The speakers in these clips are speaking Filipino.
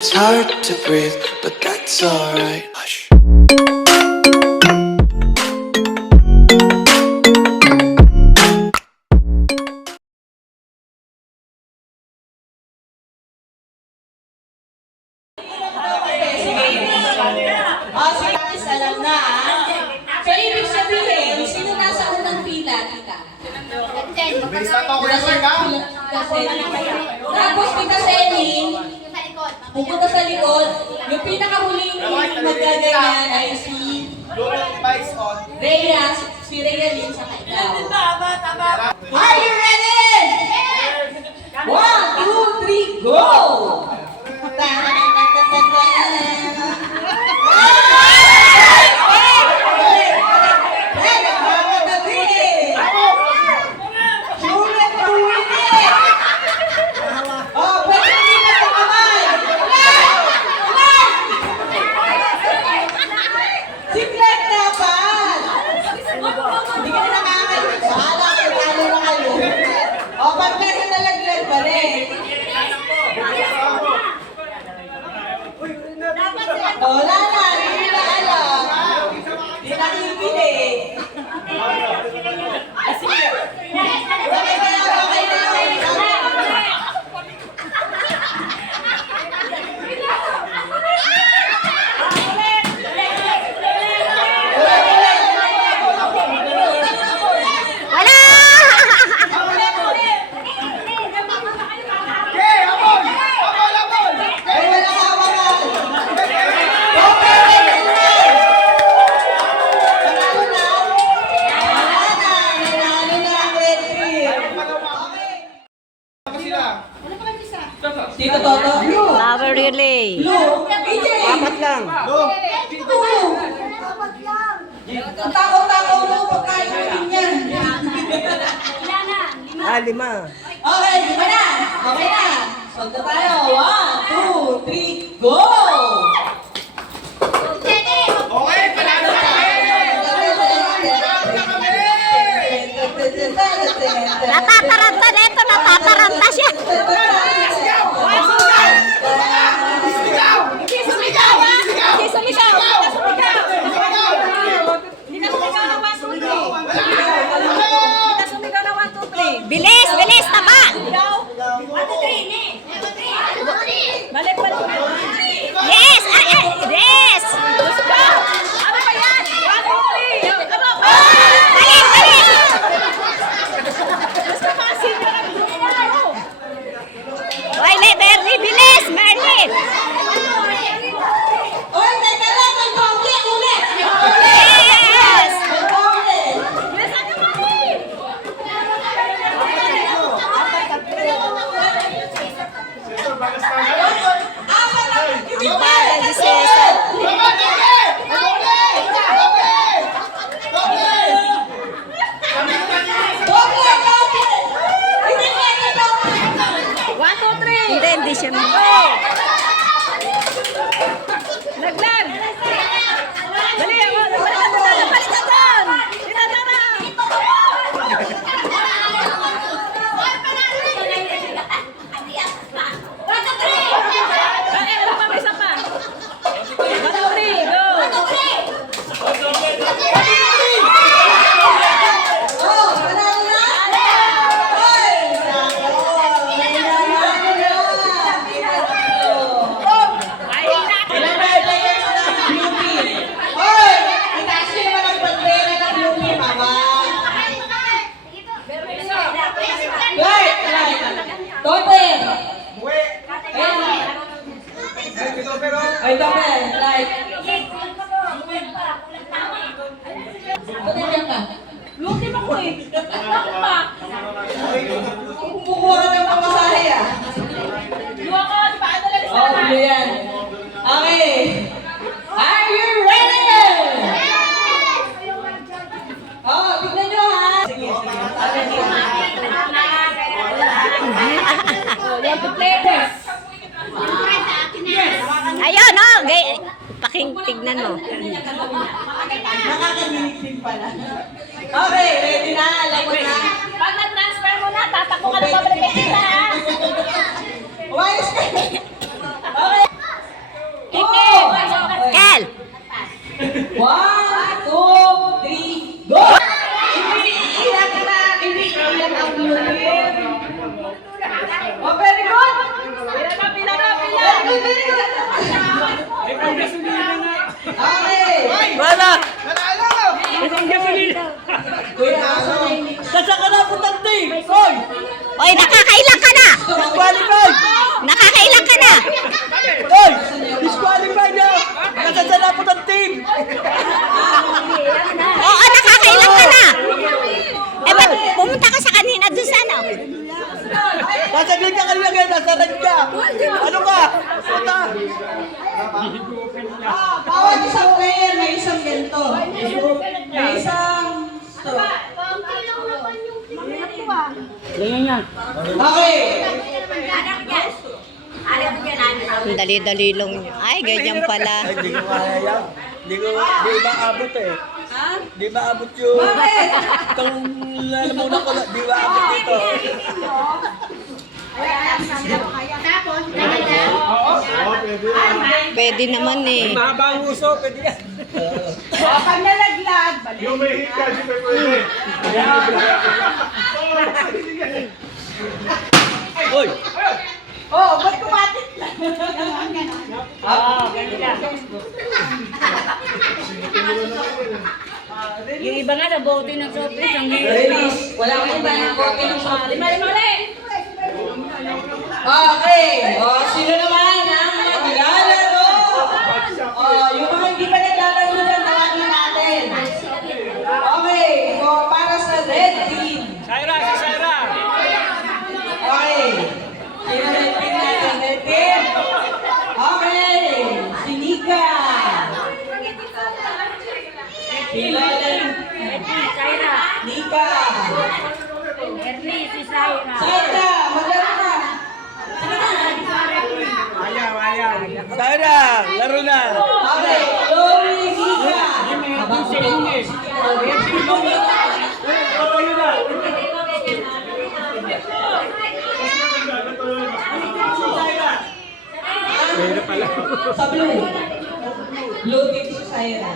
It's hard to breathe, but that's alright. Hush. Alam na So, ibig sabihin, sino nasa unang pila, tita? Tapos, tita Seni, pupunta sa likod. Yung pinakahuling maggaganyan ay si Rhea, si Rhea Lynn sa ikaw. Are you ready? 1, 2, 3, go! Wala na, hindi na alam. Hindi na kipili. Tito Toto? Flower relay. Apat lang. Ang takaw-takaw mo, pagkain mo yan. 5. Okay, lima na. Okay na. Sunta tayo. 1, 2, 3, go! Okay, panalo na Natataranta na ito, natataranta siya. Bilis, bilis, tama! Balik, balik. Yes! Yes! Ano ba yan? Balik, balik! Hoy, Merly, bilis! Merly! Oy, teka lang, may bongge ulit! Yes! May bongge! Apat lang, hindi ba? Bagal si Cesar. Doble, doble! Hindi pwede doble! 1, 2, 3! Hindi siya mo. Laglag! Dali ako! Balik ka doon! Balik ka doon! Dinadara! Dali, wala pa, may isa pa. 1, 2, 3, go! Oh, panalo na? Oy, nako! Nanalo na! Ilan ba yung players ng Blue Team? Oy, itaas nyo naman ang bandera ng Blue Team, mama. Right, right. Tope! Ay, tope, right. Pati ka. Blue Team ako eh. Ako pa. Kumukuha ka ng pamasahe ah. Luwa ka, di ba? Oo, blue yan. Okay. Are you ready? Oh, tignan nyo ha. Sige, sige. You have to play this. Ayun, no! Tignan mo. Nakakadinig din pala. Okay, ready na. Alam mo na. Pag na-transfer mo na, tatakbo ka na pabalik kita, ha? Umayos ka. Okay. very good. Okay. Wala! Kuya, asa na yung Sasa ka na putang team! Hoy! Oy, nakakailang ka na! Disqualified! Nakakailang ka na! Hoy! Disqualified na! Sasa na putang team! Oo, nakakailang ka na! Eh, ba't pumunta ka sa kanina doon sa ano? Sasaglit ka kanina kaya nasa red ka! Ano ka? Puta! bawat isang player may isang ganito. May isang straw. Okay. Ang dali-dali lang yun. Ay, ganyan pala. Ay, di ko kaya yan. Di maabot eh. Di maabot yung... Bakit? Itong lalamunan ko, di maabot dito. Pwede naman eh. Mahaba ang uso, pwede yan. Pag nalaglag, balik. Yung may hika, di ba pwede? Hoy! Oh, ba't kumatit lang? Yung iba nga na bote ng soft drinks, ang Release. Wala akong iba ng copy ng mga lima. Okay. Oh, sino naman ang naglalaro? Oh, yung mga hindi pa naglalaro dyan, tawagin natin. Okay. So, para sa red team. Saira! Si Saira! Okay. Sino red team natin? Red team. Okay. Si Nika. Si Lola. Nika. Saira, maglaro ka. Saira! Laro na! Okay, Chloe, Nika. Sa blue. Blue team si Saira.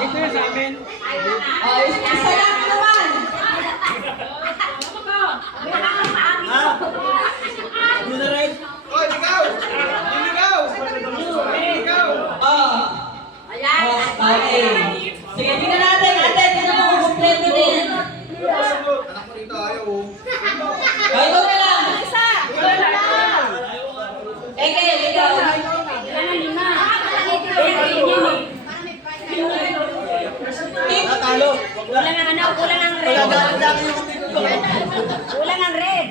Ito yung sa amin. Isa lang naman. Yun na rin! Hoy, ikaw! Ikaw! Ikaw! Okay. Sige, tingnan natin. Tingnan mo kung kompleto din. Anak mo rito, ayaw oh. Ito na lang. Isa. Eke, ikaw. Natalo! Kulang ang ano, kulang ang red. Dami yung kapit ko! Kulang ang red.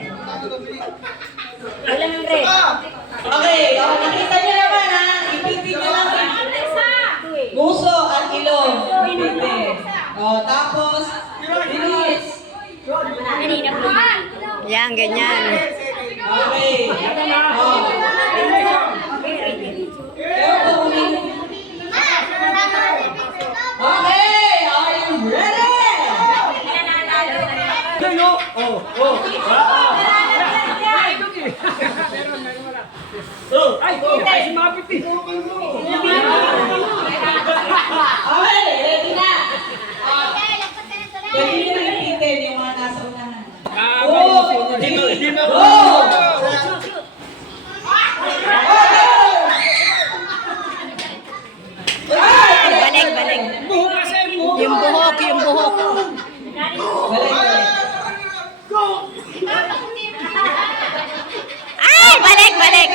Kulang ang red. Okay, nakita niyo naman ha. Ipipin niyo lang. Puso at ilong. Ipipin. Tapos, release. Yan, ganyan. Okay. Okay, are you ready? Okay, ready na. Pwede nyo na ipitin yung mga nasa unahan. Balik, balik. Yung buhok, yung buhok. Ay, balik, balik.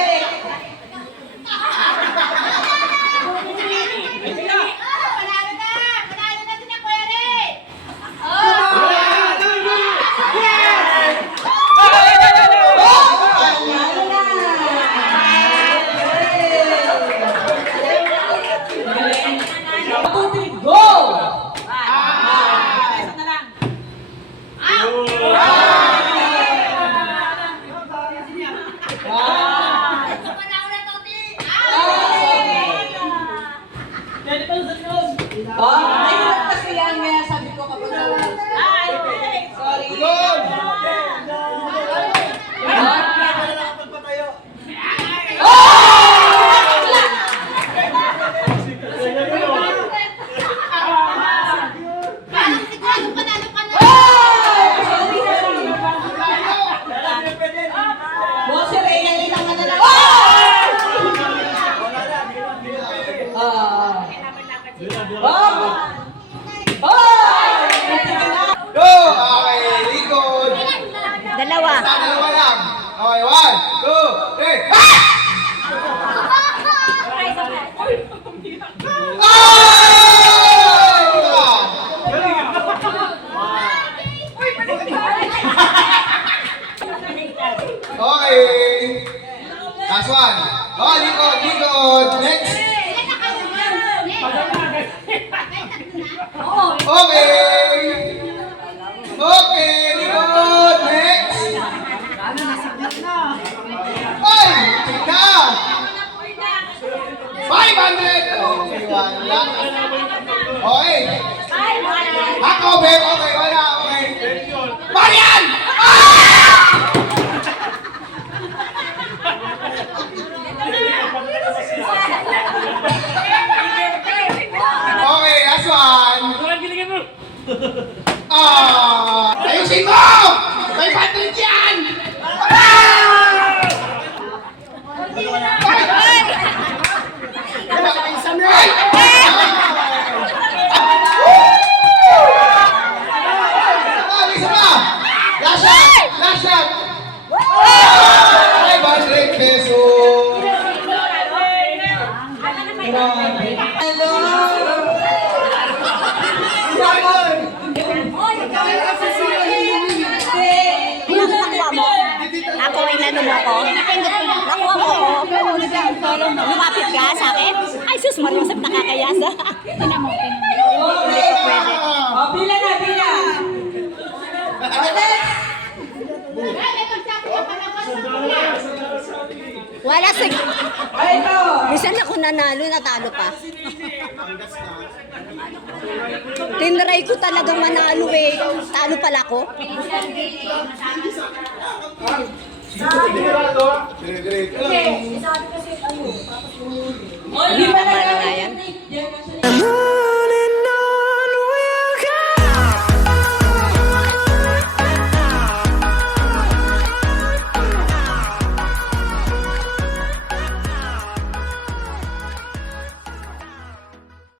Oh, likod, likod. Next. Okay. Okay, likod. Next. Ay, tika. 500. Okay, wala. Okay. Ako, Ben. Okay, wala. Okay. Marian! Okay, last one. Ayusin mo! May 500 yan! Isa pa! Last shot! Last shot! 500 pesos! Nakuha mo. Ako, inano mo ako. Nakuha mo ako. Lumapit ka sa akin. Ay, sus, Mariusap, nakakaya sa... Tinan mo. Hindi ko pwede. O, bila na, bila. Wala, sige. Ay, ito. Minsan ako nanalo, natalo pa. Tinry ko talagang manalo eh. Talo pala ko. O, di ba Tama na nga yan. na?